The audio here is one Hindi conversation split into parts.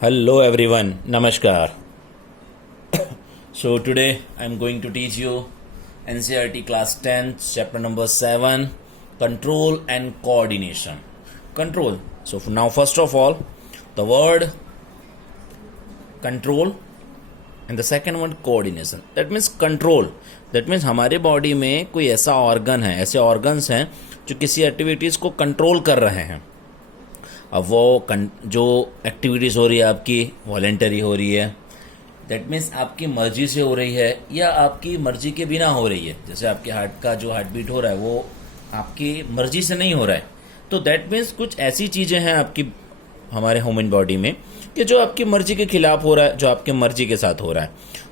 Hello everyone, Namaskar. So today I am going to teach you NCERT class 10 chapter number 7 control and coordination. Control. So now first of all the word control and the second one coordination. That means control. That means हमारे बॉडी में कोई ऐसा ऑर्गन है, ऐसे ऑर्गन्स हैं जो किसी एक्टिविटीज़ को कंट्रोल कर रहे हैं. अब वो जो एक्टिविटीज़ हो रही है आपकी वॉलेंटरी हो रही है, दैट मीन्स आपकी मर्जी से हो रही है या आपकी मर्जी के बिना हो रही है. जैसे आपके हार्ट का जो हार्ट बीट हो रहा है वो आपकी मर्जी से नहीं हो रहा है, तो दैट मीन्स कुछ ऐसी चीज़ें हैं आपकी हमारे ह्यूमन बॉडी में कि जो आपकी मर्जी के खिलाफ हो रहा है, जो आपके मर्जी के साथ हो रहा है,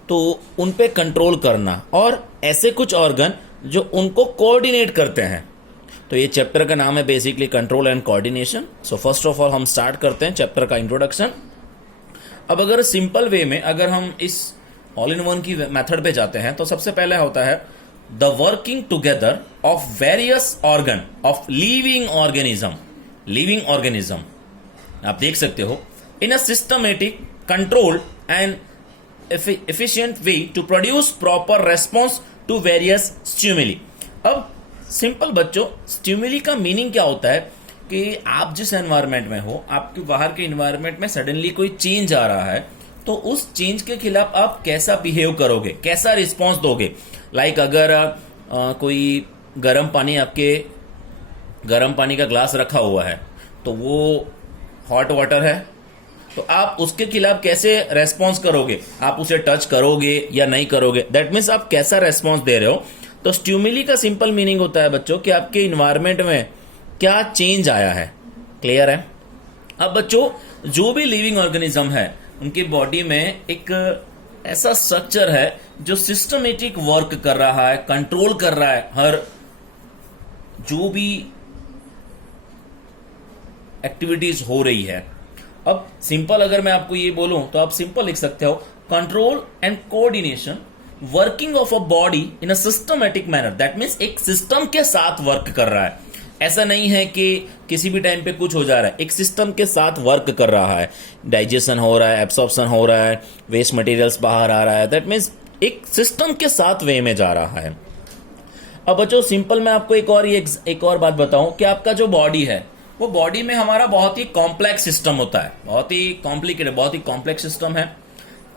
तो उन पे कंट्रोल करना. और ऐसे कुछ ऑर्गन जो उनको कोऑर्डिनेट करते हैं. तो ये चैप्टर का नाम है basically control and coordination. So first of all हम स्टार्ट करते हैं चैप्टर का इंट्रोडक्शन. अब अगर सिंपल वे में अगर हम इस ऑल इन वन की मेथड पे जाते हैं तो सबसे पहले होता है the working together of various organ of living organism. Living organism आप देख सकते हो in a systematic controlled and efficient way to produce proper response to various stimuli. अब सिंपल बच्चों, स्टिमुली का मीनिंग क्या होता है कि आप जिस एनवायरनमेंट में हो, आपके बाहर के एनवायरनमेंट में सडनली कोई चेंज आ रहा है, तो उस चेंज के खिलाफ आप कैसा बिहेव करोगे, कैसा रिस्पॉन्स दोगे. लाइक अगर कोई गर्म पानी का ग्लास रखा हुआ है तो वो हॉट वाटर है, तो आप उसके खिलाफ कैसे रेस्पॉन्स करोगे, आप उसे टच करोगे या नहीं करोगे. दैट मीन्स आप कैसा रेस्पॉन्स दे रहे हो. तो स्टिमुली का सिंपल मीनिंग होता है बच्चों कि आपके इन्वायरमेंट में क्या चेंज आया है. क्लियर है. अब बच्चों जो भी लिविंग ऑर्गेनिज्म है उनकी बॉडी में एक ऐसा स्ट्रक्चर है जो सिस्टमेटिक वर्क कर रहा है, कंट्रोल कर रहा है हर जो भी एक्टिविटीज हो रही है. अब सिंपल अगर मैं आपको ये बोलूं तो आप सिंपल लिख सकते हो control and coordination working of a body in a systematic manner. That means एक सिस्टम के साथ वर्क कर रहा है. ऐसा नहीं है कि किसी भी टाइम पे कुछ हो जा रहा है, एक सिस्टम के साथ वर्क कर रहा है. डाइजेशन हो रहा है, एब्सॉर्प्शन हो रहा है, वेस्ट मटेरियल्स बाहर आ रहा है. दैट मीन्स एक सिस्टम के साथ वे में जा रहा है. अब बच्चों सिंपल मैं आपको एक और बात बताऊं कि आपका जो बॉडी है वो बॉडी में हमारा बहुत ही कॉम्प्लेक्स सिस्टम होता है, बहुत ही कॉम्प्लिकेटेड, बहुत ही कॉम्प्लेक्स सिस्टम है.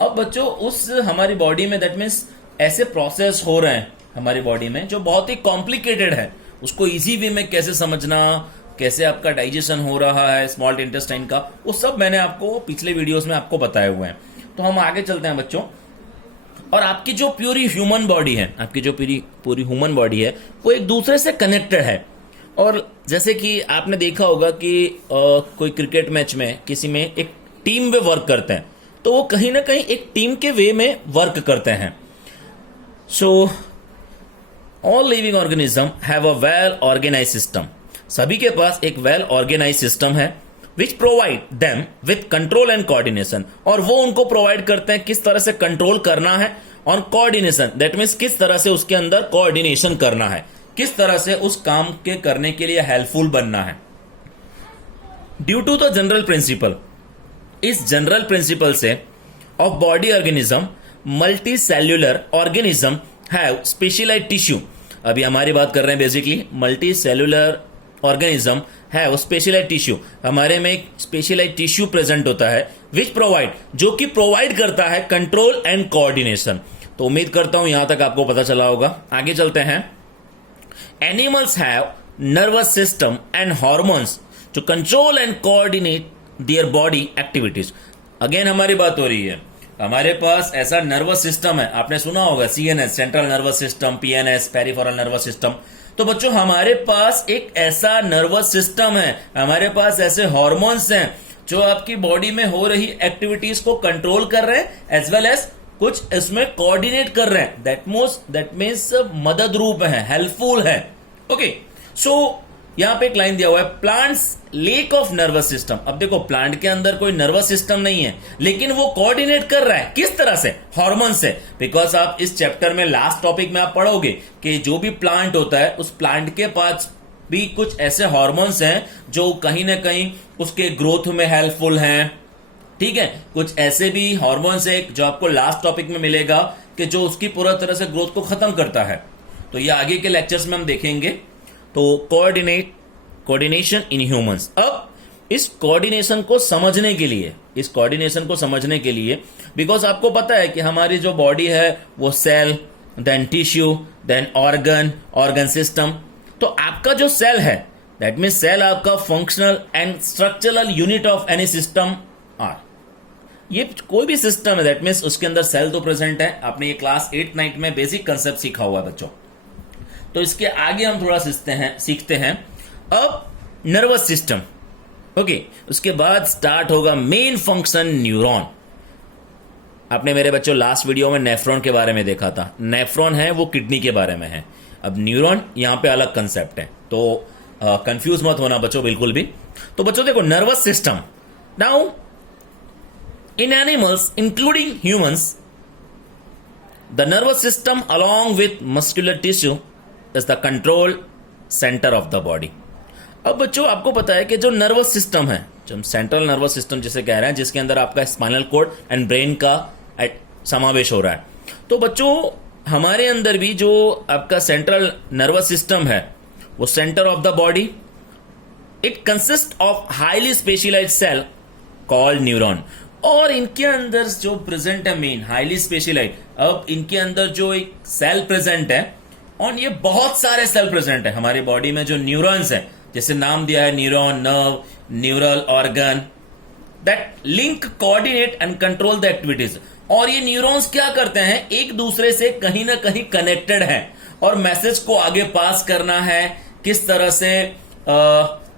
अब बच्चों उस हमारी बॉडी में दैट मीन्स ऐसे प्रोसेस हो रहे हैं हमारी बॉडी में जो बहुत ही कॉम्प्लिकेटेड है. उसको इजी वे में कैसे समझना, कैसे आपका डाइजेशन हो रहा है स्मॉल इंटेस्टाइन का, वो सब मैंने आपको पिछले वीडियोस में आपको बताए हुए हैं. तो हम आगे चलते हैं बच्चों. और आपकी जो प्यूरी ह्यूमन बॉडी है, आपकी जो पूरी ह्यूमन बॉडी है वो एक दूसरे से कनेक्टेड है. और जैसे कि आपने देखा होगा कि कोई क्रिकेट मैच में किसी में एक टीम वे वर्क करते हैं, तो वो कहीं ना कहीं एक टीम के वे में वर्क करते हैं. So all living organism have a well organise system. सभी के पास एक वेल ऑर्गेनाइज सिस्टम है which provide them with control and coordination. और वो उनको प्रोवाइड करते हैं किस तरह से कंट्रोल करना है, और कोऑर्डिनेशन दैट मीन्स किस तरह से उसके अंदर कोऑर्डिनेशन करना है, किस तरह से उस काम के करने के लिए हेल्पफुल बनना है. Due to the general principle, इस जनरल प्रिंसिपल से of body organism multi cellular organism have specialised tissue. अभी हमारी बात कर रहे हैं basically multi cellular organism have specialised tissue. हमारे में एक स्पेशलाइज्ड टिश्यू प्रेजेंट होता है विच प्रोवाइड, जो कि प्रोवाइड करता है कंट्रोल एंड कोऑर्डिनेशन. तो उम्मीद करता हूं यहां तक आपको पता चला होगा. आगे चलते हैं. Animals have nervous system and hormones to control and coordinate their body activities. Again हमारी बात हो रही है, हमारे पास ऐसा नर्वस सिस्टम है. आपने सुना होगा CNS central nervous system, PNS peripheral nervous system. तो बच्चों हमारे पास एक ऐसा नर्वस सिस्टम है, हमारे पास ऐसे हॉर्मोन्स हैं जो आपकी बॉडी में हो रही एक्टिविटीज को कंट्रोल कर रहे हैं एज वेल एज कुछ इसमें कोऑर्डिनेट कर रहे हैं. दैट मीन्स मदद रूप है, हेल्पफुल है. ओके. सो यहां पे एक लाइन दिया हुआ है plants lake of nervous system. अब देखो प्लांट के अंदर कोई नर्वस सिस्टम नहीं है, लेकिन वो कोऑर्डिनेट कर रहा है किस तरह से, हार्मोन से. बिकॉज आप इस चैप्टर में लास्ट टॉपिक में आप पढ़ोगे कि जो भी प्लांट होता है उस प्लांट के पास भी कुछ ऐसे हार्मोन्स हैं जो कहीं ना कहीं उसके ग्रोथ में हेल्पफुल हैं, ठीक है, कुछ ऐसे भी हॉर्मोन्स है जो आपको लास्ट टॉपिक में मिलेगा कि जो उसकी पूरा तरह से ग्रोथ को खत्म करता है, तो ये आगे के लेक्चर्स में हम देखेंगे। तो कोऑर्डिनेशन इन ह्यूमंस। अब इस कोऑर्डिनेशन को समझने के लिए बिकॉज आपको पता है कि हमारी जो बॉडी है वो cell, then tissue, then organ system. तो आपका जो सेल है, दैट मीन सेल आपका functional and structural unit of any system are. ये कोई भी सिस्टम है, दैट मीन्स उसके अंदर सेल तो प्रेजेंट है। आपने ये क्लास 8-9 में बेसिक कंसेप्ट सीखा हुआ है बच्चों। तो इसके आगे हम थोड़ा सीखते हैं अब नर्वस सिस्टम। ओके, उसके बाद स्टार्ट होगा मेन फंक्शन न्यूरॉन। आपने मेरे बच्चों लास्ट वीडियो में नेफ्रॉन के बारे में देखा था। नेफ्रॉन है वो किडनी के बारे में है। अब न्यूरॉन यहां पे अलग कंसेप्ट है, तो कंफ्यूज मत होना बच्चों बिल्कुल भी। तो बच्चों देखो, nervous system, now in animals including humans, the nervous system along with muscular tissue is the control center of the body। अब बच्चों आपको पता है कि जो नर्वस सिस्टम है, जो हम सेंट्रल नर्वस सिस्टम जिसे कह रहे हैं, जिसके अंदर आपका स्पाइनल कॉर्ड एंड ब्रेन का समावेश हो रहा है, तो बच्चों हमारे अंदर भी जो आपका सेंट्रल नर्वस सिस्टम है वो centre of the body, it consist of highly specialised cell called neuron. और इनके अंदर जो प्रेजेंट है मेन हाईली स्पेशलाइज्ड, अब इनके अंदर जो एक सेल प्रेजेंट है, और ये बहुत सारे सेल प्रेजेंट है हमारी बॉडी में, जो न्यूरॉन्स है, जैसे नाम दिया है neuron, nerve, neural organ, that link, coordinate and control the activities. और ये न्यूरॉन्स क्या करते हैं, एक दूसरे से कहीं ना कहीं कनेक्टेड है, और मैसेज को आगे पास करना है। किस तरह से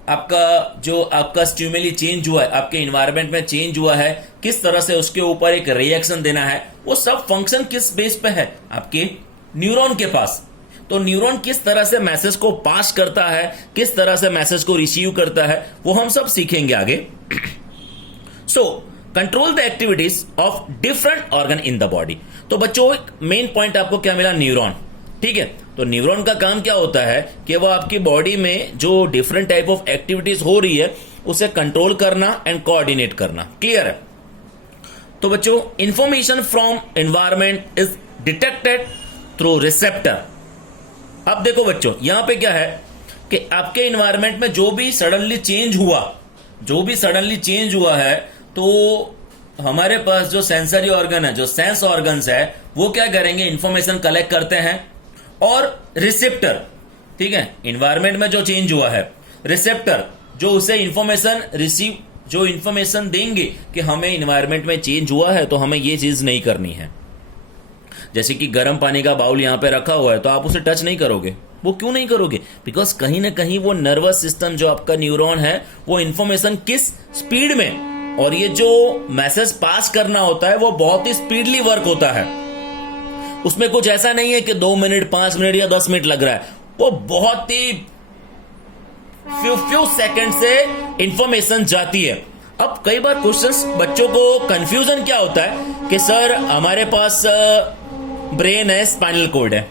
आपका स्टिमुली चेंज हुआ है, आपके इन्वायरमेंट में चेंज हुआ है, किस तरह से उसके ऊपर एक रिएक्शन देना है, वो सब फंक्शन किस बेस पे है, आपके न्यूरॉन के पास। तो न्यूरॉन किस तरह से मैसेज को पास करता है, किस तरह से मैसेज को रिसीव करता है, वो हम सब सीखेंगे आगे। So control the activities of different organ in the body. तो बच्चों मेन पॉइंट आपको क्या मिला, न्यूरॉन। ठीक है, तो न्यूरॉन का काम क्या होता है कि वो आपकी बॉडी में जो डिफरेंट टाइप ऑफ एक्टिविटीज हो रही है उसे कंट्रोल करना एंड कोऑर्डिनेट करना। क्लियर है? तो बच्चों information from environment is detected through receptor. अब देखो बच्चों, यहां पे क्या है कि आपके इन्वायरमेंट में जो भी सडनली चेंज हुआ है, तो हमारे पास जो सेंसरी ऑर्गन है, जो सेंस ऑर्गन्स है, वो क्या करेंगे, इंफॉर्मेशन कलेक्ट करते हैं। और रिसेप्टर, ठीक है, इन्वायरमेंट में जो चेंज हुआ है, रिसेप्टर जो उसे इंफॉर्मेशन देंगे कि हमें इन्वायरमेंट में चेंज हुआ है, तो हमें ये चीज नहीं करनी है। जैसे कि गर्म पानी का बाउल यहां पे रखा हुआ है, तो आप उसे टच नहीं करोगे। वो क्यों नहीं करोगे? बिकॉज कहीं ना कहीं वो नर्वस सिस्टम जो आपका न्यूरॉन है, वो इंफॉर्मेशन किस स्पीड में, और ये जो मैसेज पास करना होता है वो बहुत ही स्पीडली वर्क होता है। उसमें कुछ ऐसा नहीं है कि 2 मिनट, 5 मिनट या 10 मिनट लग रहा है। वो बहुत ही फ्यू सेकंड से इंफॉर्मेशन जाती है। अब कई बार क्वेश्चंस बच्चों को कंफ्यूजन क्या होता है कि सर हमारे पास ब्रेन है, स्पाइनल कॉर्ड है,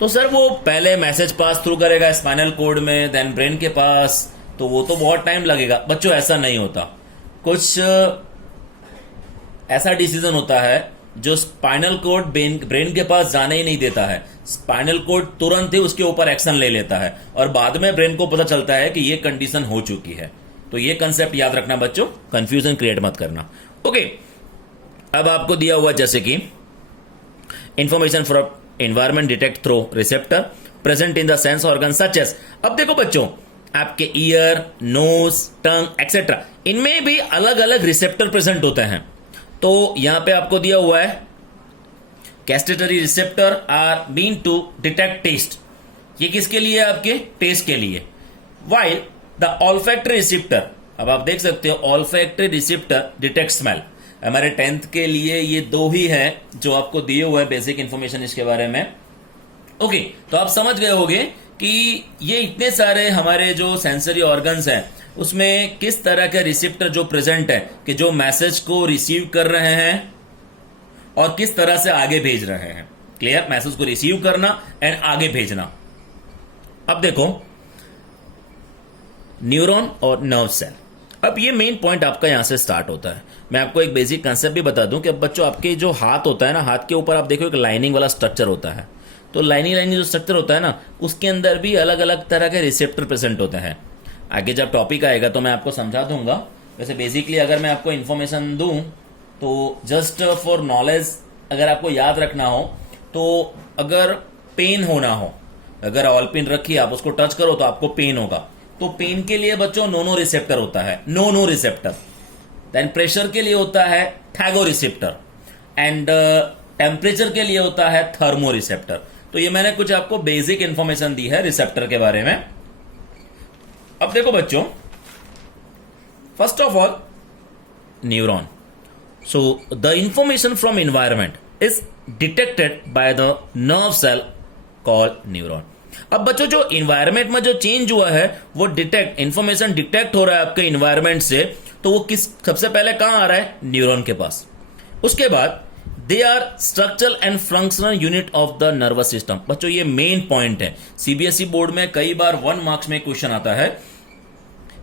तो सर वो पहले मैसेज पास थ्रू करेगा स्पाइनल कॉर्ड में, देन ब्रेन के पास, तो वो तो बहुत टाइम लगेगा। बच्चों ऐसा नहीं होता। कुछ ऐसा डिसीजन होता है जो स्पाइनल कॉर्ड ब्रेन के पास जाने ही नहीं देता है। स्पाइनल कॉर्ड तुरंत ही उसके ऊपर एक्शन ले लेता है, और बाद में ब्रेन को पता चलता है कि ये कंडीशन हो चुकी है। तो ये कंसेप्ट याद रखना बच्चों, कंफ्यूजन क्रिएट मत करना। ओके, अब आपको दिया हुआ जैसे कि information from environment detect through receptor present in the sense organ such as. अब देखो बच्चों, आपके ईयर, नोज, टंग एक्सेट्रा, इनमें भी अलग अलग रिसेप्टर प्रेजेंट होते हैं। तो यहां पे आपको दिया हुआ है gustatory receptor are been to detect taste. ये किसके लिए है? आपके टेस्ट के लिए। वाइल द ऑल्फैक्टरी रिसेप्टर, अब आप देख सकते हो ऑल्फैक्टरी रिसेप्टर डिटेक्ट स्मेल। हमारे 10th के लिए ये 2 ही है जो आपको दिए हुए हैं बेसिक इंफॉर्मेशन इसके बारे में। ओके, तो आप समझ गए होंगे कि ये इतने सारे हमारे जो सेंसरी ऑर्गन्स हैं उसमें किस तरह के रिसेप्टर जो प्रेजेंट है कि जो मैसेज को रिसीव कर रहे हैं और किस तरह से आगे भेज रहे हैं। क्लियर? मैसेज को रिसीव करना एंड आगे भेजना। अब देखो न्यूरॉन और नर्व सेल। अब ये मेन पॉइंट आपका यहां से स्टार्ट होता है। मैं आपको एक बेसिक कंसेप्ट भी बता दूं कि अब बच्चों आपके जो हाथ होता है ना, हाथ के ऊपर आप देखो एक लाइनिंग वाला स्ट्रक्चर होता है। तो लाइनिंग जो स्ट्रक्चर होता है ना, उसके अंदर भी अलग अलग तरह के रिसेप्टर प्रेजेंट होते हैं। आगे जब टॉपिक आएगा तो मैं आपको समझा दूंगा। वैसे बेसिकली अगर मैं आपको इन्फॉर्मेशन दूं तो जस्ट फॉर नॉलेज, अगर आपको याद रखना हो तो अगर पेन होना हो, अगर ऑल पिन रखी आप उसको टच करो तो आपको पेन होगा। तो पेन के लिए बच्चों नो रिसेप्टर होता है, नो रिसेप्टर। देन प्रेशर के लिए होता है थैगो रिसेप्टर एंड टेम्परेचर के लिए होता है थर्मो रिसेप्टर। तो ये मैंने कुछ आपको बेसिक इंफॉर्मेशन दी है रिसेप्टर के बारे में। अब देखो बच्चों, first of all neuron. So the information from environment is detected by the nerve cell called neuron. अब बच्चों जो इन्वायरमेंट में जो चेंज हुआ है वो इंफॉर्मेशन डिटेक्ट हो रहा है आपके इन्वायरमेंट से, तो वो सबसे पहले कहां आ रहा है? न्यूरॉन के पास। उसके बाद they are structural and functional unit of the nervous system. बच्चों ये मेन पॉइंट है, सीबीएसई बोर्ड में कई बार 1 मार्क्स में क्वेश्चन आता है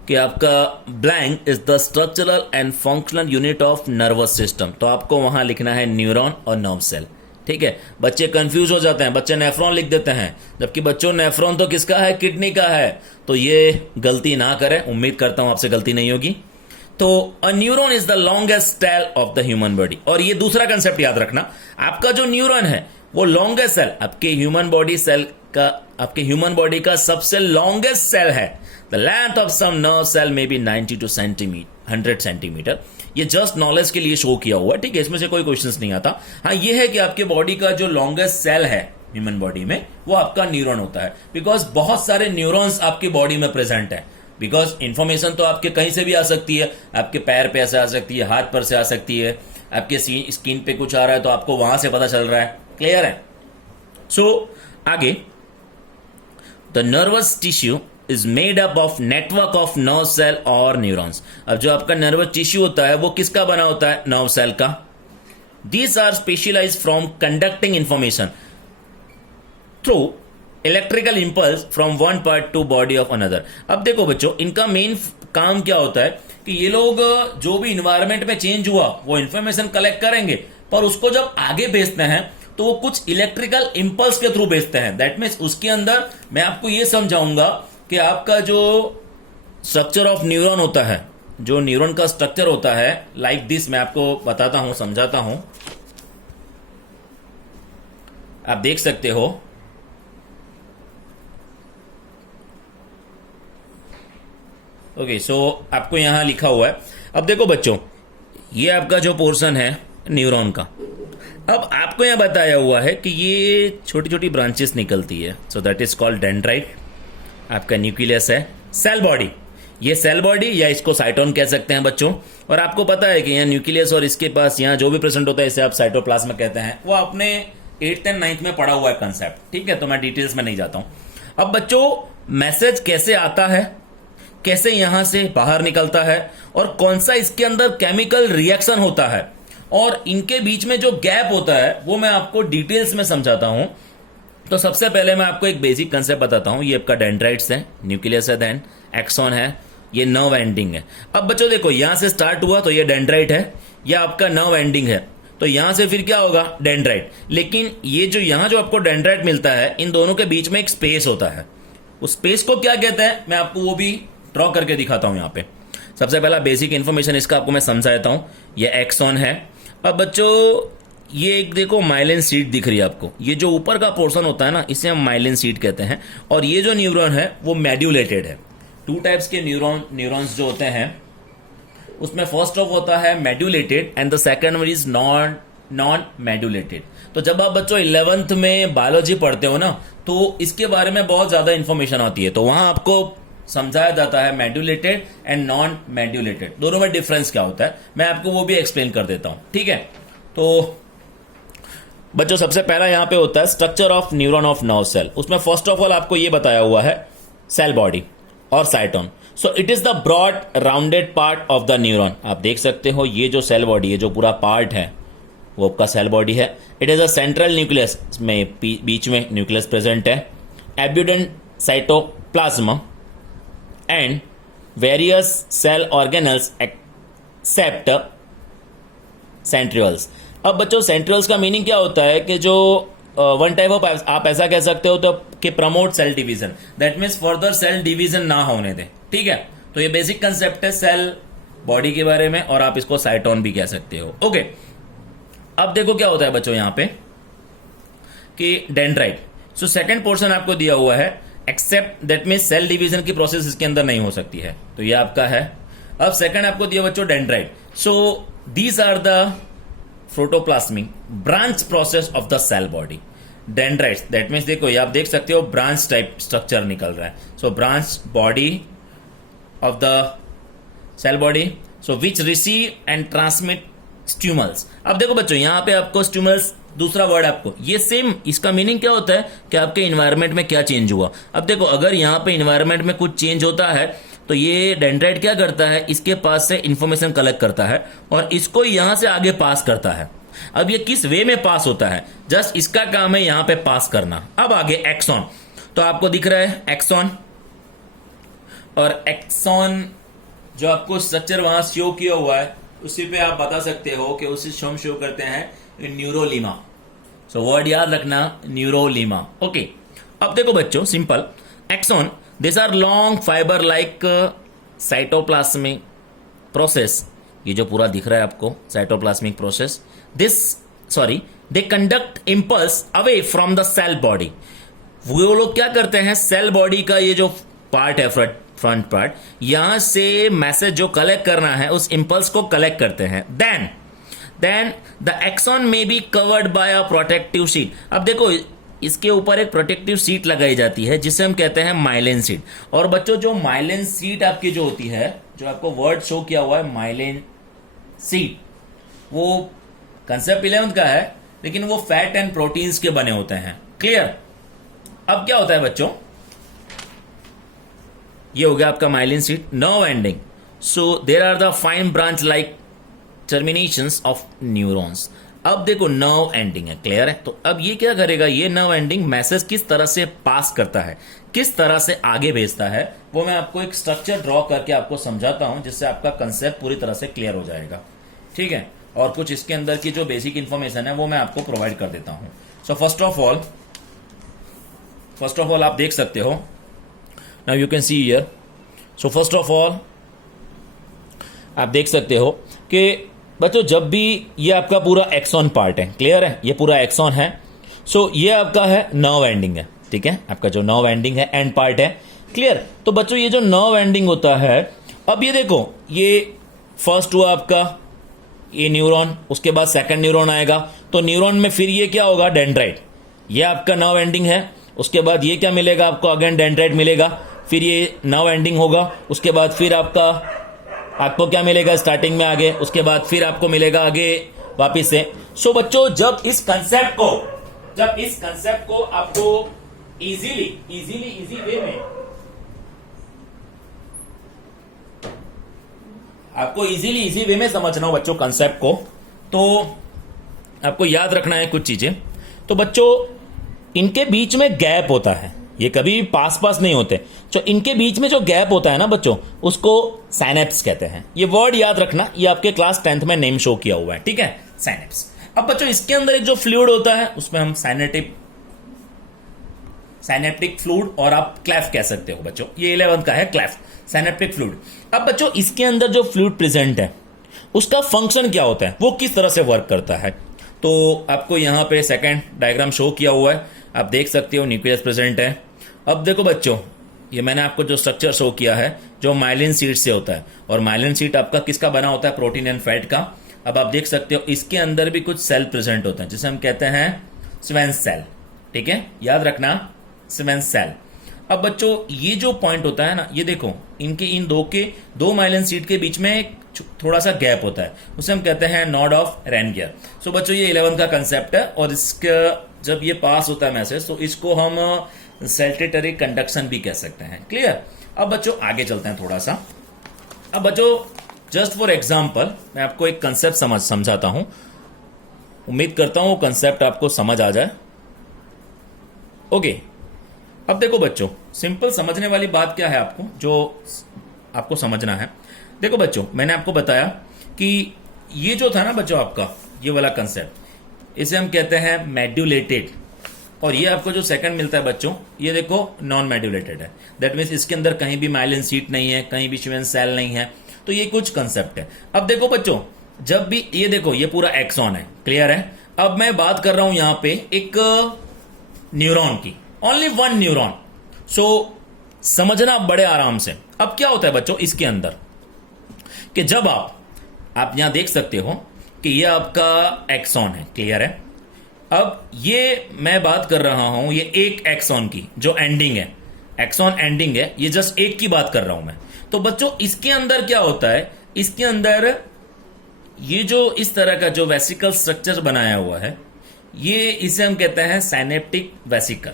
कि आपका blank is the structural and functional unit of nervous system. तो आपको वहां लिखना है न्यूरॉन और नर्व सेल। ठीक है, बच्चे कंफ्यूज हो जाते हैं, बच्चे नेफ्रॉन लिख देते हैं, जबकि बच्चों नेफ्रॉन तो किसका है? किडनी का है। तो ये गलती ना करें, उम्मीद करता हूं आपसे गलती नहीं होगी। तो a neuron is the longest cell of the human body. और ये दूसरा कंसेप्ट याद रखना, आपका जो न्यूरॉन है वो लॉन्गेस्ट सेल आपके ह्यूमन बॉडी सेल का, आपके ह्यूमन बॉडी का सबसे लॉन्गेस्ट सेल है। The length of some nerve cell may be 92 centimetre 100 centimetre. ये जस्ट नॉलेज के लिए शो किया हुआ है, ठीक है, इसमें से कोई क्वेश्चंस नहीं आता। हाँ ये है कि आपके बॉडी का जो लॉन्गेस्ट सेल है ह्यूमन बॉडी में वो आपका न्यूरॉन होता है, बिकॉज बहुत सारे न्यूरॉन्स आपकी बॉडी में प्रेजेंट है। बिकॉज इंफॉर्मेशन तो आपके कहीं से भी आ सकती है, आपके पैर पे से आ सकती है, हाथ पर से आ सकती है, आपके स्किन पे कुछ आ रहा है तो आपको वहां से पता चल रहा है। क्लियर है? सो आगे, the nervous tissue is made up of network of nerve cell और न्यूरॉन्स। अब जो आपका नर्वस टिश्यू होता है वो किसका बना होता है? नर्व सेल का। These are specialised from conducting information through electrical impulse from one part to body of another. अब देखो बच्चों, इनका मेन काम क्या होता है कि ये लोग जो भी इन्वायरमेंट में चेंज हुआ वो इंफॉर्मेशन कलेक्ट करेंगे, पर उसको जब आगे भेजते हैं तो वो कुछ इलेक्ट्रिकल इंपल्स के थ्रू भेजते हैं। दैट मीन्स उसके अंदर मैं आपको ये समझाऊंगा कि आपका जो स्ट्रक्चर ऑफ न्यूरॉन होता है, जो न्यूरॉन का स्ट्रक्चर होता है लाइक दिस, मैं आपको बताता हूं, समझाता हूं, आप देख सकते हो। ओके, सो आपको यहां लिखा हुआ है। अब देखो बच्चों, ये आपका जो पोर्शन है न्यूरॉन का, अब आपको यहां बताया हुआ है कि ये छोटी छोटी ब्रांचेस निकलती है। So that is called dendrite. आपका न्यूक्लियस है, सेल बॉडी, ये सेल बॉडी या इसको साइटोन कह सकते हैं बच्चों। और आपको पता है कि यहाँ न्यूक्लियस और इसके पास यहाँ जो भी प्रेजेंट होता है इसे आप साइटोप्लाज्म कहते हैं। वो अपने 8th एंड 9th में पढ़ा हुआ है कंसेप्ट, ठीक है, तो मैं डिटेल्स में नहीं जाता हूं। अब बच्चों, मैसेज कैसे आता है, कैसे यहां से बाहर निकलता है, और कौन सा इसके अंदर केमिकल रिएक्शन होता है, और इनके बीच में जो गैप होता है वो मैं आपको डिटेल्स में समझाता हूं। तो सबसे पहले मैं आपको एक बेसिक कंसेप्ट बताता हूं। ये आपका डेंड्राइट्स है, न्यूक्लियस है, देन एक्सॉन है, ये नर्व एंडिंग है। अब बच्चों देखो, यहां से स्टार्ट हुआ तो ये डेंड्राइट है, ये आपका नर्व एंडिंग है, तो यहां से फिर क्या होगा? डेंड्राइट। लेकिन ये जो यहां जो आपको डेंड्राइट मिलता है, इन दोनों के बीच में एक स्पेस होता है। उस स्पेस को क्या कहते हैं मैं आपको वो भी ड्रॉ करके दिखाता हूं। यहां पे सबसे पहला बेसिक इंफॉर्मेशन इसका आपको मैं समझा देता हूं। ये एक्सॉन है। अब बच्चों, ये एक देखो माइलिन सीट दिख रही है आपको, ये जो ऊपर का पोर्शन होता है ना, इसे हम माइलिन सीट कहते हैं। और ये जो न्यूरॉन है वो मेड्यूलेटेड है। 2 टाइप्स के न्यूरॉन्स जो होते हैं उसमें फर्स्ट ऑफ होता है medullated and the second one is non medullated. तो जब आप बच्चों 11th में बायोलॉजी पढ़ते हो ना, तो इसके बारे में बहुत ज्यादा इंफॉर्मेशन आती है, तो वहां आपको समझाया जाता है मेड्यूलेटेड एंड नॉन मेड्यूलेटेड, दोनों में डिफरेंस क्या होता है, मैं आपको वो भी एक्सप्लेन कर देता हूं। ठीक है, तो बच्चों सबसे पहला यहां पे होता है structure of neuron of nerve cell. उसमें फर्स्ट ऑफ ऑल आपको ये बताया हुआ है सेल बॉडी और cyton. So it is the broad rounded part of the neuron. आप देख सकते हो ये जो सेल बॉडी है, जो पूरा पार्ट है वो आपका सेल बॉडी है। It is a central nucleus में बीच में न्यूक्लियस प्रेजेंट है, abundant cytoplasm and various cell organelles except centrioles. अब बच्चों सेंट्रियोल्स का मीनिंग क्या होता है कि जो वन टाइप ऑफ, आप ऐसा कह सकते हो तो कि promote cell division, that means further cell division ना होने दें। ठीक है, तो ये बेसिक कंसेप्ट है सेल बॉडी के बारे में, और आप इसको साइटोन भी कह सकते हो। ओके, अब देखो क्या होता है बच्चों यहां पे कि डेंड्राइट। सो सेकंड पोर्शन आपको दिया हुआ है except, that means cell division की प्रोसेस इसके अंदर नहीं हो सकती है, तो ये आपका है। अब सेकंड आपको दिया बच्चों dendrite. So these are the protoplasmic branch process of the cell body. Dendrites that means देखो ये आप देख सकते हो ब्रांच टाइप स्ट्रक्चर निकल रहा है। So branch body of the cell body, so which receive and transmit stimulus. अब देखो बच्चों यहां पे आपको स्ट्यूमल्स, दूसरा वर्ड आपको ये सेम, इसका मीनिंग क्या होता है कि आपके इन्वायरमेंट में क्या चेंज हुआ। अब देखो अगर यहां पे इन्वायरमेंट में कुछ चेंज होता है तो ये डेंड्राइट क्या करता है, इसके पास से इंफॉर्मेशन कलेक्ट करता है और इसको यहां से आगे पास करता है। अब ये किस वे में पास होता है, जस्ट इसका काम है यहां पे पास करना। अब आगे एक्सॉन, तो आपको दिख रहा है एक्सॉन, और एक्सॉन जो आपको स्ट्रक्चर वहां शो किया हुआ है उसी पे आप बता सकते हो कि उसे हम शो करते हैं न्यूरोलीमा। सो वर्ड याद रखना, न्यूरोलीमा। ओके, अब देखो बच्चों simple axon, this are long fibre like cytoplasmic process. ये जो पूरा दिख रहा है आपको cytoplasmic process, they conduct impulse away from the cell body. वो लोग क्या करते हैं, सेल बॉडी का ये जो पार्ट है फ्रंट पार्ट, यहां से मैसेज जो कलेक्ट करना है उस इंपल्स को कलेक्ट करते हैं। देन द एक्सॉन में be covered by a protective sheet. अब देखो इसके ऊपर एक प्रोटेक्टिव शीट लगाई जाती है जिसे हम कहते हैं माइलिन शीट। और बच्चों जो माइलिन शीट आपकी जो होती है, जो आपको वर्ड शो किया हुआ है माइलिन शीट, वो कंसेप्ट 11th का है लेकिन वो फैट एंड प्रोटीन्स के बने होते हैं। क्लियर? अब क्या होता है बच्चों, ये हो गया आपका myelin sheet. Nerve ending, so there are the fine branch like terminations of neurons. अब देखो नर्व एंडिंग है, क्लियर है? तो अब ये क्या करेगा, ये नर्व एंडिंग मैसेज किस तरह से पास करता है, किस तरह से आगे भेजता है, वो मैं आपको एक स्ट्रक्चर ड्रॉ करके आपको समझाता हूं जिससे आपका कंसेप्ट पूरी तरह से क्लियर हो जाएगा। ठीक है, और कुछ इसके अंदर की जो बेसिक इंफॉर्मेशन है वो मैं आपको प्रोवाइड कर देता हूं। सो फर्स्ट ऑफ ऑल आप देख सकते हो, now you can see here. So first of all आप देख सकते हो कि बच्चों जब भी ये आपका पूरा एक्सॉन पार्ट है, क्लियर है, ये पूरा एक्सॉन है। सो ये आपका है नर्व एंडिंग है, ठीक है, आपका जो नर्व एंडिंग है एंड पार्ट है, क्लियर। तो बच्चों ये जो नर्व एंडिंग होता है, अब ये देखो ये फर्स्ट हुआ आपका ये न्यूरॉन, उसके बाद सेकंड न्यूरॉन आएगा, तो न्यूरॉन में फिर ये क्या होगा, डेंड्राइट, ये आपका नर्व एंडिंग है। उसके बाद ये क्या मिलेगा आपको, अगेन डेंड्राइट मिलेगा, फिर ये नर्व एंडिंग होगा, उसके बाद फिर आपको क्या मिलेगा स्टार्टिंग में आगे, उसके बाद फिर आपको मिलेगा आगे वापिस से। सो बच्चों जब इस कंसेप्ट को आपको इजी वे में आपको इजी वे में समझना हो बच्चों कंसेप्ट को, तो आपको याद रखना है कुछ चीजें। तो बच्चों इनके बीच में गैप होता है, ये कभी पास नहीं होते। तो इनके बीच में जो गैप होता है ना बच्चों, उसको साइनेप्स कहते हैं। ये वर्ड याद रखना, ये आपके क्लास 10th में नेम शो किया हुआ है, ठीक है, साइनेप्स। अब बच्चों इसके अंदर एक जो फ्लूइड होता है उसमें हम साइनेप्टिक फ्लूइड और आप क्लेफ कह सकते हो बच्चों, ये 11th का है क्लेफ, साइनेप्टिक फ्लूइड। अब बच्चों इसके अंदर जो फ्लूइड प्रेजेंट है उसका फंक्शन क्या होता है, वो किस तरह से वर्क करता है, तो आपको यहां पे सेकंड डायग्राम शो किया हुआ है, आप देख सकते हो न्यूक्लियस प्रेजेंट है। अब देखो बच्चों ये मैंने आपको जो स्ट्रक्चर शो किया है जो माइलिन शीट से होता है, और माइलिन शीट आपका किसका बना होता है, प्रोटीन एंड फैट का। अब आप देख सकते हो इसके अंदर भी कुछ सेल प्रेजेंट होते हैं जिसे हम कहते हैं स्वेन्स सेल, ठीक है, याद रखना स्वेन्स सेल। अब बच्चों ये जो पॉइंट होता है ना, ये देखो इनके इन दो माइलिन शीट के बीच में एक थोड़ा सा गैप होता है, उसे हम कहते हैं नोड ऑफ रेनगियर। सो बच्चों ये 11th का कंसेप्ट है, और इसका जब ये पास होता है मैसेज तो इसको हम सेल्टेटरी कंडक्शन भी कह सकते हैं, क्लियर। अब बच्चों आगे चलते हैं थोड़ा सा। अब बच्चों जस्ट फॉर एग्जांपल मैं आपको एक कंसेप्ट समझाता हूं, उम्मीद करता हूं वो कंसेप्ट आपको समझ आ जाए। ओके, अब देखो बच्चों सिंपल समझने वाली बात क्या है, आपको जो आपको समझना है। देखो बच्चों, मैंने आपको बताया कि ये जो था ना बच्चों आपका ये वाला कंसेप्ट, इसे हम कहते हैं मेड्यूलेटेड, और ये आपको जो सेकंड मिलता है बच्चों, ये देखो नॉन मेड्यूलेटेड है। दैट मीन्स इसके अंदर कहीं भी माइलिन सीट नहीं है, कहीं भी श्वेन सेल नहीं है। तो ये कुछ कंसेप्ट है। अब देखो बच्चों, जब भी ये देखो ये पूरा एक्सॉन है, क्लियर है। अब मैं बात कर रहा हूं यहां पे एक न्यूरॉन की, ओनली वन न्यूरॉन। सो समझना बड़े आराम से। अब क्या होता है बच्चों इसके अंदर, कि जब आप यहां देख सकते हो कि ये आपका एक्सॉन है, क्लियर है। अब ये मैं बात कर रहा हूं ये एक एक्सॉन की जो एंडिंग है, एक्सॉन एंडिंग है, ये जस्ट एक की बात कर रहा हूं मैं। तो बच्चों इसके अंदर क्या होता है, इसके अंदर ये जो इस तरह का जो वेसिकल स्ट्रक्चर बनाया हुआ है, ये इसे हम कहते हैं साइनेप्टिक वेसिकल।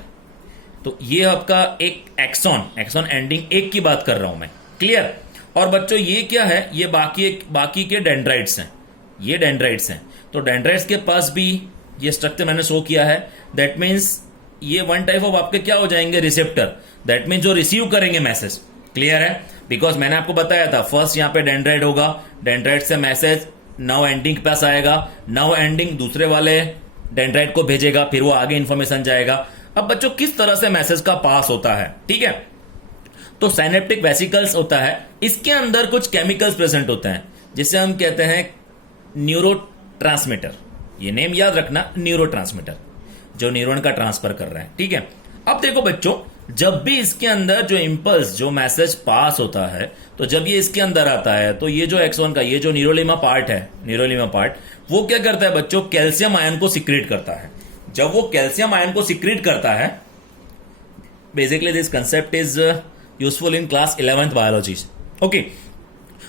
तो ये आपका एक एक्सॉन एंडिंग एक की बात कर रहा हूं मैं, क्लियर। और बच्चों ये क्या है, ये बाकी के डेंड्राइट्स हैं, ये डेंड्राइट्स हैं। तो डेंड्राइट्स के पास भी ये स्ट्रक्चर मैंने शो किया है। दैट मीन्स ये वन टाइप ऑफ आपके क्या हो जाएंगे, रिसेप्टर। दैट मीन्स जो रिसीव करेंगे मैसेज, क्लियर है। बिकॉज मैंने आपको बताया था फर्स्ट यहाँ पे डेंड्राइट होगा, डेंड्राइट से मैसेज नाउ एंडिंग के पास आएगा, नाउ एंडिंग दूसरे वाले डेंड्राइट को भेजेगा, फिर वो आगे इंफॉर्मेशन जाएगा। अब बच्चों किस तरह से मैसेज का पास होता है, ठीक है। तो साइनेप्टिक वेसिकल्स होता है, इसके अंदर कुछ केमिकल्स प्रेजेंट होते हैं जिसे हम कहते हैं न्यूरोट्रांसमीटर। ये नेम याद रखना, न्यूरोट्रांसमीटर, जो न्यूरॉन का ट्रांसफर कर रहे हैं, ठीक है। अब देखो बच्चों, जब भी इसके अंदर जो इंपल्स जो मैसेज पास होता है, तो जब ये इसके अंदर आता है तो ये जो एक्सॉन का ये जो न्यूरोलिमा पार्ट है, न्यूरोलिमा पार्ट, वो क्या करता है बच्चों, कैल्शियम आयन को सिक्रीट करता है। जब वो कैल्शियम आयन को सिक्रीट करता है, basically this concept is useful in class 11th biology, okay.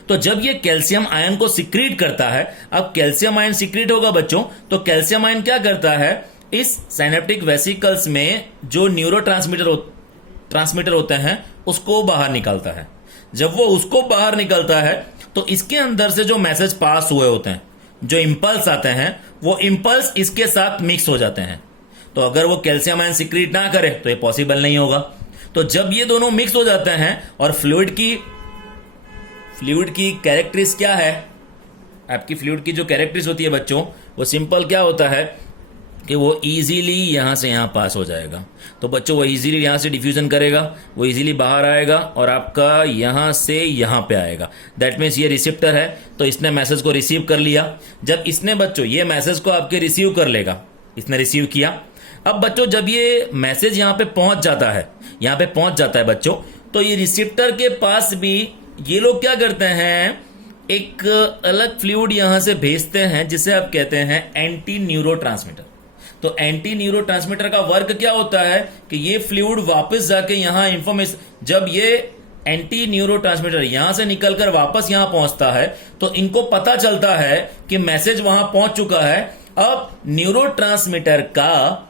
तो जब ये कैल्शियम आयन को सिक्रीट करता है, अब कैल्शियम आयन सिक्रीट होगा बच्चों, तो कैल्शियम आयन क्या करता है, इस साइनेप्टिक वेसिकल्स में जो ट्रांसमीटर होते हैं उसको बाहर निकालता है। जब वो उसको बाहर निकालता है तो इसके अंदर से जो मैसेज पास हुए होते हैं, जो इंपल्स आते हैं, वो इंपल्स इसके साथ मिक्स हो जाते हैं। तो अगर वो कैल्शियम आयन सिक्रीट ना करे तो ये पॉसिबल नहीं होगा। तो जब ये दोनों मिक्स हो जाते हैं, और फ्लूइड की कैरेक्टरिस क्या है, आपकी फ्लूइड की जो कैरेक्टरिस होती है बच्चों, वो सिंपल क्या होता है कि वो इजीली यहां से यहां पास हो जाएगा। तो बच्चों वो इजीली यहां से डिफ्यूजन करेगा, वो इजीली बाहर आएगा और आपका यहां से यहां पे आएगा। दैट मीन्स ये रिसिप्टर है, तो इसने मैसेज को रिसीव कर लिया। जब इसने बच्चों ये मैसेज को आपके रिसीव कर लेगा, इसने रिसीव किया। अब बच्चों जब ये मैसेज यहां पे पहुंच जाता है बच्चों, तो ये रिसिप्टर के पास भी ये लोग क्या करते हैं, एक अलग फ्लूइड यहां से भेजते हैं जिसे आप कहते हैं एंटी न्यूरोट्रांसमीटर। तो एंटी न्यूरोट्रांसमीटर का वर्क क्या होता है कि ये फ्लूइड वापस जाके यहां इंफॉर्मेशन, जब ये एंटी न्यूरोट्रांसमीटर यहां से निकलकर वापस यहां पहुंचता है, तो इनको पता चलता है कि मैसेज वहां पहुंच चुका है। अब न्यूरोट्रांसमीटर का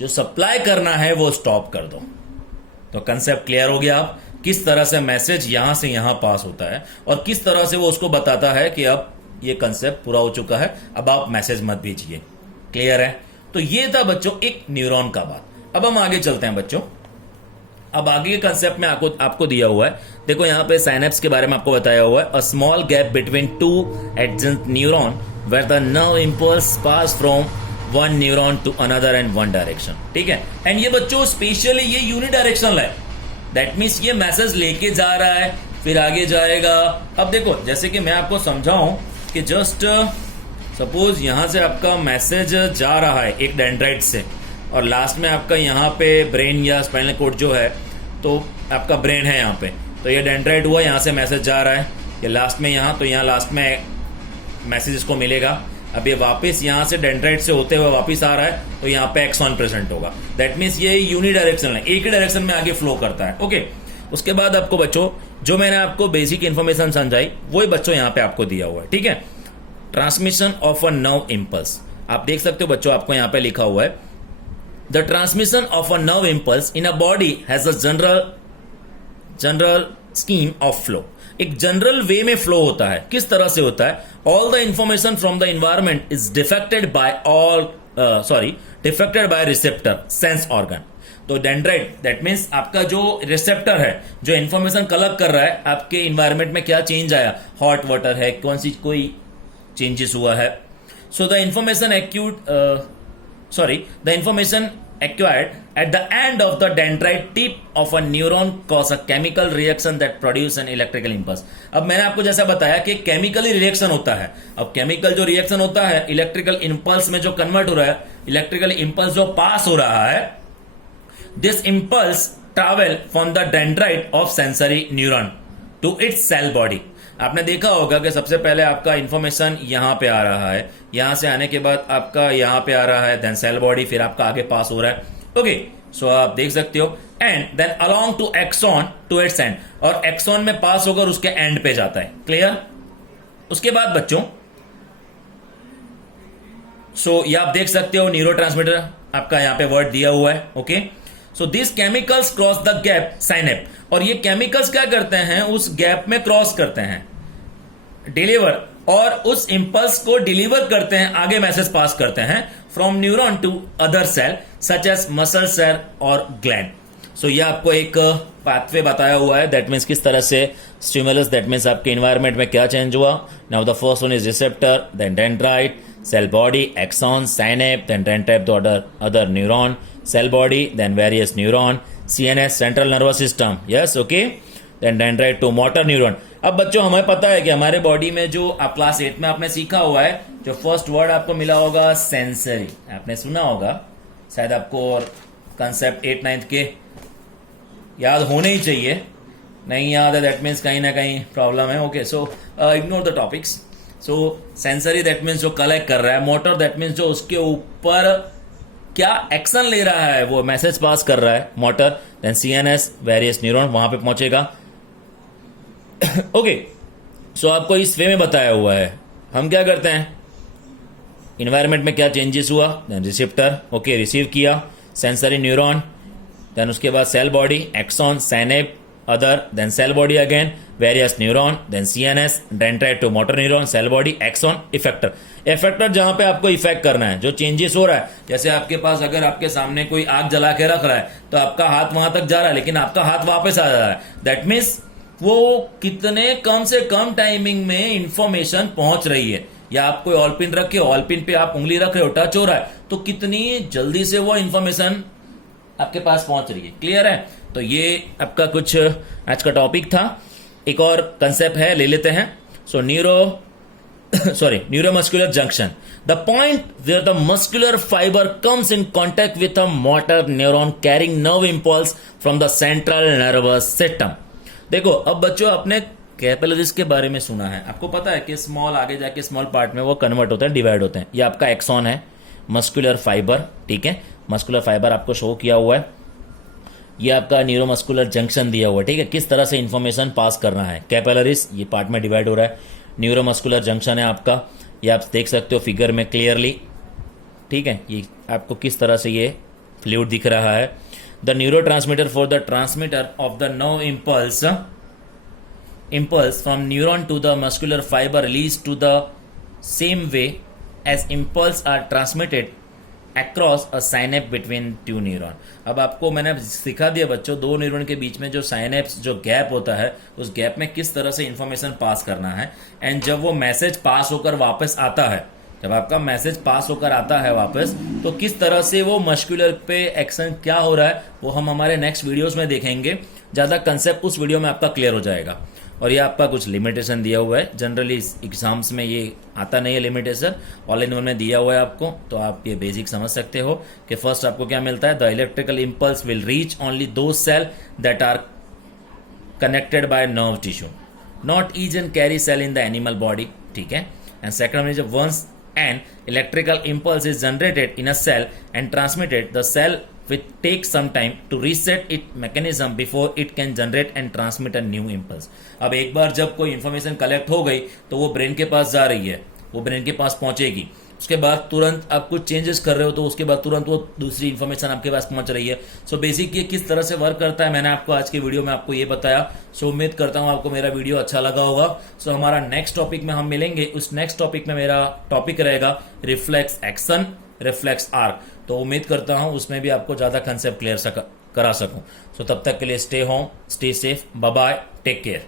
जो सप्लाई करना है वो स्टॉप कर दो। तो कंसेप्ट क्लियर हो गया आप, किस तरह से मैसेज यहां से यहां पास होता है और किस तरह से वो उसको बताता है कि अब ये कंसेप्ट पूरा हो चुका है, अब आप मैसेज मत भेजिए। क्लियर है। तो ये था बच्चों एक न्यूरॉन का बात। अब हम आगे चलते हैं बच्चों। अब आगे के कंसेप्ट में आपको दिया हुआ है, देखो यहां पे साइनेप्स के बारे में आपको बताया हुआ है, a small gap between two adjacent neuron where the nerve impulse pass from one neuron to another and one direction, ठीक है। एंड ये बच्चों स्पेशली ये यूनिडायरेक्शनल है। दैट मीन्स ये मैसेज लेके जा रहा है, फिर आगे जाएगा। अब देखो जैसे कि मैं आपको समझाऊं कि जस्ट सपोज यहां से आपका मैसेज जा रहा है एक डेंड्राइट से, और लास्ट में आपका यहाँ पे ब्रेन या स्पाइनल कॉर्ड जो है, तो आपका ब्रेन है यहाँ पे, तो ये डेंड्राइट हुआ, यहाँ से मैसेज जा रहा है, ये लास्ट में यहाँ, तो यहाँ लास्ट में मैसेज इसको मिलेगा। अब ये वापस यहाँ से डेंड्राइट से होते हुए वापस आ रहा है, तो यहाँ पे एक्सॉन प्रेजेंट होगा। दैट मीन्स ये यूनिडायरेक्शनल है, एक ही डायरेक्शन में आगे फ्लो करता है। ओके, उसके बाद आपको बच्चों जो मैंने आपको बेसिक इन्फॉर्मेशन समझाई वही बच्चों यहाँ पे आपको दिया हुआ है, ठीक है। Transmission of a nerve impulse, आप देख सकते हो बच्चों, आपको यहाँ पे लिखा हुआ है the transmission of a nerve impulse in a body has a general scheme of flow. एक जनरल वे में फ्लो होता है। किस तरह से होता है? All the information from the environment is defected by receptor sense organ. तो डेंड्राइट दैट मीन्स आपका जो रिसेप्टर है, जो इन्फॉर्मेशन कलेक्ट कर रहा है आपके इन्वायरमेंट में क्या चेंज आया, हॉट वाटर है, कौन सी कोई चेंजेस हुआ है. सो the information the information acquired at the end of the dendrite tip of a neuron cause a chemical reaction that produce an electrical impulse. अब मैंने आपको जैसा बताया कि केमिकली रिएक्शन होता है. अब केमिकल जो रिएक्शन होता है इलेक्ट्रिकल इंपल्स में जो कन्वर्ट हो रहा है, इलेक्ट्रिकल इंपल्स जो पास हो रहा है, this impulse travel from the dendrite of sensory neuron to its cell body. आपने देखा होगा कि सबसे पहले आपका इंफॉर्मेशन यहां पे आ रहा है, यहां से आने के बाद आपका यहां पे आ रहा है, देन सेल बॉडी, फिर आपका आगे पास हो रहा है. ओके, सो आप देख सकते हो. And then along to axon to its end, और एक्सॉन में पास होकर उसके एंड पे जाता है. क्लियर? उसके बाद बच्चों ये आप देख सकते हो न्यूरोट्रांसमीटर आपका यहां पे वर्ड दिया हुआ है. Okay, so this chemicals cross the gap synapse, और ये केमिकल्स क्या करते हैं, उस गैप में क्रॉस करते हैं, डिलीवर, और उस इंपल्स को डिलीवर करते हैं, आगे मैसेज पास करते हैं from neuron to other cell such as muscle cell और ग्लैंड. सो ये आपको एक पाथवे बताया हुआ है, दैट मीन्स किस तरह से स्टिमुलस, दैट मीन्स आपके इन्वायरमेंट में क्या चेंज हुआ. Now the first one is receptor, then dendrite, cell body, axon, synapse, then dendrite to other neuron, cell body, then various neuron, CNS, central nervous system, yes, okay, then dendrite to motor neuron. अब बच्चों हमें पता है कि हमारे बॉडी में जो आप क्लास 8 में आपने सीखा हुआ है, जो फर्स्ट वर्ड आपको मिला होगा सेंसरी, आपने सुना होगा शायद, आपको और कंसेप्ट 8-9 के याद होने ही चाहिए, नहीं याद है दैट मीन्स कहीं ना कहीं प्रॉब्लम है. Okay, so ignore the topics. So sensory that means जो कलेक्ट कर रहा है, मोटर दैट मीन्स जो उसके ऊपर क्या एक्शन ले रहा है, वो मैसेज पास कर रहा है, motor, then CNS, various neuron, वहां पे पहुंचेगा. ओके, सो आपको इस वे में बताया हुआ है. हम क्या करते हैं, इन्वायरमेंट में क्या चेंजेस हुआ, देन रिसेप्टर, ओके, रिसीव किया, सेंसरी न्यूरॉन, देन उसके बाद cell body, axon, synapse, other, then cell body again, various neuron, then CNS, dendrite to motor neuron, cell body, axon, effector. Effector जहां पे आपको इफेक्ट करना है, जो चेंजेस हो रहा है, जैसे आपके पास अगर आपके सामने कोई आग जला के रख रहा है तो आपका हाथ वहां तक जा रहा है, लेकिन आपका हाथ वापस आ रहा है, दैट मीन्स वो कितने कम से कम टाइमिंग में इंफॉर्मेशन पहुंच रही है. या आप कोई ऑल पिन रखे हो, ऑल पिन पे आप उंगली रख रहे हो, टच हो रहा है, तो कितनी जल्दी से वो इंफॉर्मेशन आपके पास पहुंच रही है. क्लियर है? तो ये आपका कुछ आज का टॉपिक था. एक और कंसेप्ट है, ले लेते हैं. So neuromuscular junction, the point where the muscular fibre comes in contact with a motor neuron carrying nerve impulse from the central nervous system. देखो, अब बच्चों आपने कैपिलरीज के बारे में सुना है, आपको पता है कि स्मॉल आगे जाके स्मॉल पार्ट में वो कन्वर्ट होते हैं, डिवाइड होते हैं. ये आपका एक्सॉन है, मस्कुलर फाइबर, ठीक है, मस्कुलर फाइबर आपको शो किया हुआ है. ये आपका न्यूरोमस्कुलर जंक्शन दिया हुआ है, ठीक है, किस तरह से इंफॉर्मेशन पास करना है. कैपिलरीज ये पार्ट में डिवाइड हो रहा है, न्यूरोमस्कुलर जंक्शन है आपका, ये आप देख सकते हो फिगर में क्लियरली, ठीक है, ये आपको किस तरह से ये फ्लूइड दिख रहा है. The neuro transmitter for the transmitter of the nerve impulse from neuron to the muscular fiber released to the same way as impulse are transmitted across a synapse between two neuron. अब आपको मैंने सिखा दिया बच्चों, दो न्यूरॉन के बीच में जो साइनेप्स, जो गैप होता है, उस गैप में किस तरह से इंफॉर्मेशन पास करना है. एंड जब वो मैसेज पास होकर वापस आता है, जब आपका मैसेज पास होकर आता है वापस, तो किस तरह से वो मस्कुलर पे एक्शन क्या हो रहा है, वो हम हमारे नेक्स्ट वीडियोस में देखेंगे. ज्यादा कंसेप्ट उस वीडियो में आपका क्लियर हो जाएगा. और ये आपका कुछ लिमिटेशन दिया हुआ है, जनरली एग्जाम्स में ये आता नहीं है लिमिटेशन, ऑल इन वन में दिया हुआ है आपको, तो आप ये बेसिक समझ सकते हो कि फर्स्ट आपको क्या मिलता है, the electrical impulse will reach only those cell that are connected by nerve tissue, not each and every cell in the animal body, ठीक है. And second is once an electrical impulse is generated in a cell and transmitted, the cell will take some time to reset its mechanism before it can generate and transmit a new impulse. अब एक बार जब कोई इंफॉर्मेशन कलेक्ट हो गई तो वो ब्रेन के पास जा रही है, वो ब्रेन के पास पहुंचेगी, उसके बाद तुरंत आप कुछ चेंजेस कर रहे हो तो उसके बाद तुरंत वो दूसरी इंफॉर्मेशन आपके पास पहुंच रही है. सो बेसिक ये किस तरह से वर्क करता है मैंने आपको आज के वीडियो में आपको ये बताया. सो उम्मीद करता हूं आपको मेरा वीडियो अच्छा लगा होगा. सो हमारा नेक्स्ट टॉपिक में हम मिलेंगे. उस नेक्स्ट टॉपिक में मेरा टॉपिक रहेगा रिफ्लेक्स एक्शन, रिफ्लेक्स आर्क. तो उम्मीद करता हूं उसमें भी आपको ज्यादा कंसेप्ट क्लियर करा सकूं। सो तब तक के लिए stay home, stay safe, bye bye, take care.